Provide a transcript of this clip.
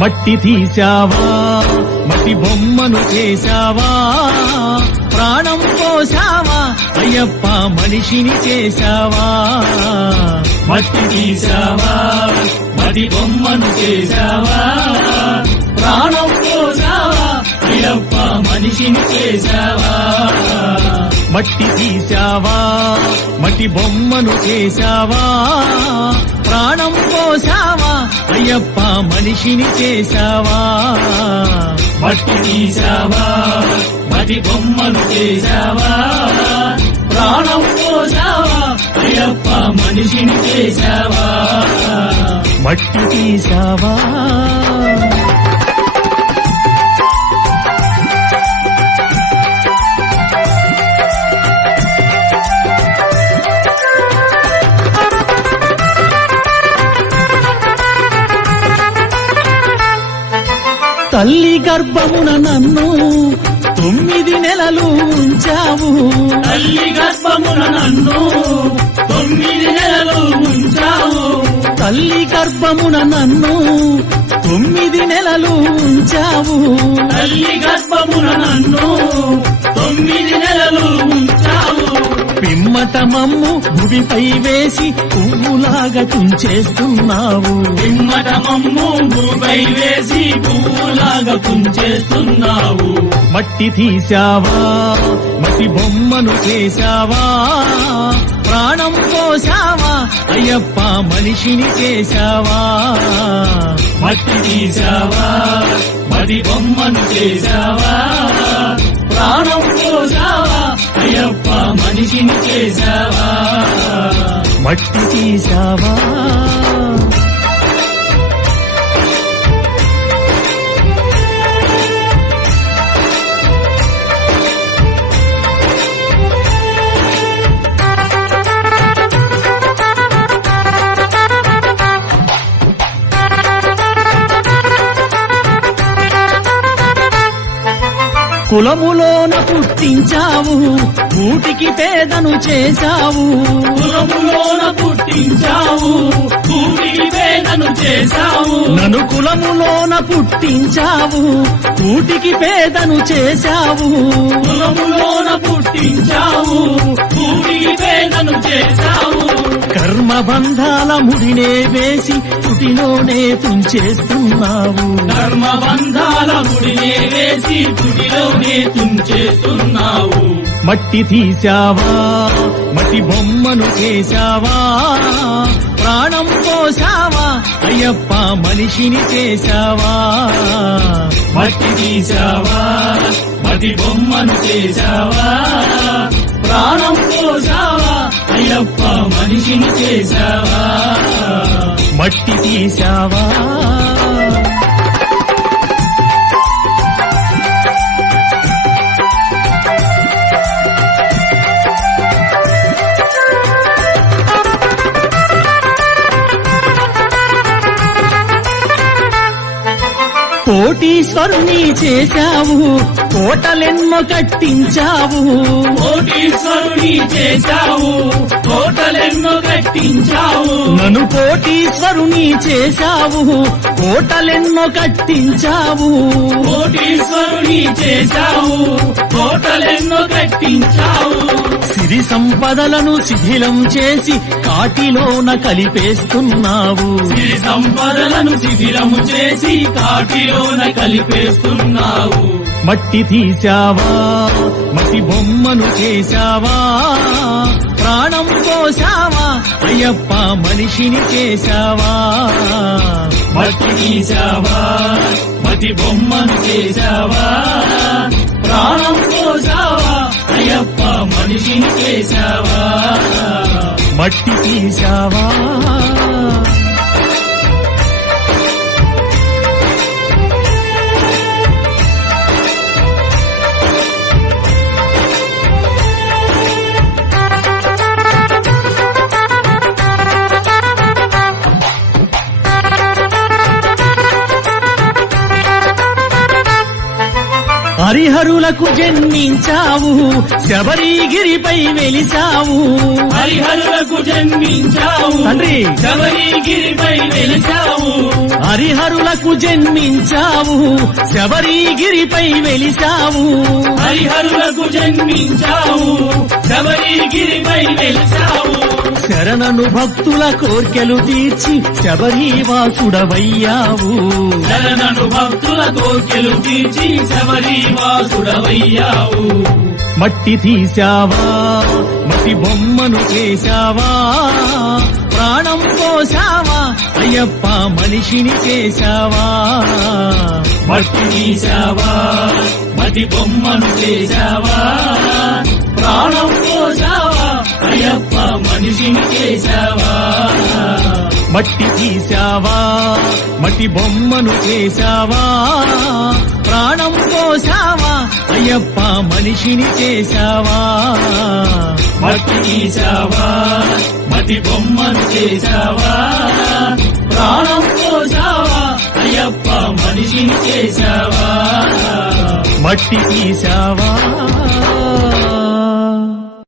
మట్టి తీశావా మట్టి బొమ్మను చేశావా ప్రాణం పోసావా అయ్యప్ప మనిషిని చేశావా మట్టి తీశావా మట్టి బొమ్మను చేశావా ప్రాణం పోసావా అయ్యప్ప మనిషిని చేశావా మట్టి తీశావా మట్టి బొమ్మను చేశావా ప్రాణం పోసావా అయ్యప్ప మనిషిని చేశావా మట్టి తీశావా మట్టి బొమ్మను చేశావా ప్రాణం పోసావా అయ్యప్ప మనిషిని చేశావా మట్టి తీశావా తల్లి గర్భమున నన్ను 9 నెలలు ఉంచావు తల్లి గర్భమున నన్ను 9 నెలలు ఉంచావు తల్లి గర్భమున నన్ను 9 నెలలు ఉంచావు తల్లి గర్భమున నన్ను 9 నెలలు ఉంచావు పిమ్మట మమ్ము భూమిపై వేసి పువ్వులాగా తుంచేస్తున్నావు పిమ్మట మమ్ము భూమిపై వేసి పువ్వులాగా తుంచేస్తున్నావు మట్టి తీశావా మట్టి బొమ్మను చేశావా ప్రాణం పోసావా అయ్యప్ప మనిషిని చేశావా మట్టి తీశావా మట్టి బొమ్మను చేశావా ప్రాణం పోసావా అయ్యప్ప మనిషిని చేశావా మట్టి తీశావా కులములోన పుట్టించావు కూటికి పేదను చేశావు కులములోన పుట్టించావు కూటికి పేదను చేశావు నన్ను కులములోన పుట్టించావు కూటికి పేదను చేశావు కులములోన పుట్టించావు కూటికి పేదను చేశావు కర్మ బంధాల ముడినే వేసి తుటిలోనే తుంచేస్తున్నావు కర్మ బంధాల ముడినే వేసి తుటిలోనే తుంచేస్తున్నావు మట్టి తీశావా మట్టి బొమ్మను చేశావా ప్రాణం పోసావా అయ్యప్ప మనిషిని చేశావా మట్టి తీశావా మట్టి బొమ్మను చేశావా ప్రాణం పోసావా అయ్యప్ప మనిషిని చేశావా మట్టి తీశావా కోటీశ్వరుని చేశావు కోటలెన్నో కట్టించావు కోటీశ్వరుని చేశావు కోటలెన్నో కట్టించావు నన్ను కోటీశ్వరుని చేశావు కోటలెన్నో కట్టించావు కోటీశ్వరుని చేశావు కోటలెన్నో కట్టించావు సిరి సంపదలను శిథిలం చేసి కాటిలోన కలిపేస్తున్నావు సిరి సంపదలను శిథిలము చేసి కాటిలోన కలిపేస్తున్నావు మట్టి తీశావా మట్టి బొమ్మను చేశావా ప్రాణం పోసావా అయ్యప్ప మనిషిని చేశావా మట్టి తీశావా మట్టి బొమ్మను చేశావా ప్రాణం పోసావా అయ్యప్ప మనిషిని చేశావా మట్టి తీశావా హరిహరులకు జన్మించావు శబరిగిరిపై వెలిసావు హరిహరులకు జన్మించావు తండ్రి శబరిగిరిపై వెలిసావు హరిహరులకు జన్మించావు శబరిగిరిపై వెలిసావు హరిహరులకు జన్మించావు శబరిగిరిపై వెలిసావు శరణను భక్తుల కోర్కెలు తీర్చి శబరివాసుడవయ్యావు శరణను భక్తుల కోర్కెలు తీర్చి శబరివాసుడవయ్యావు మట్టి తీశావా మట్టి బొమ్మను చేశావా ప్రాణం పోసావా అయ్యప్ప మనిషిని చేశావా మట్టి తీశావా మట్టి బొమ్మను చేశావా ప్రాణం పోసావా అయ్యప్ప మనిషిని చేశావా మట్టి తీశావా మట్టి బొమ్మను చేశావా ప్రాణం పోసావా అయ్యప్ప మనిషిని చేశావా మట్టి తీశావా మట్టి బొమ్మను చేశావా ప్రాణం పోసావా అయ్యప్ప మనిషిని చేశావా మట్టి తీశావా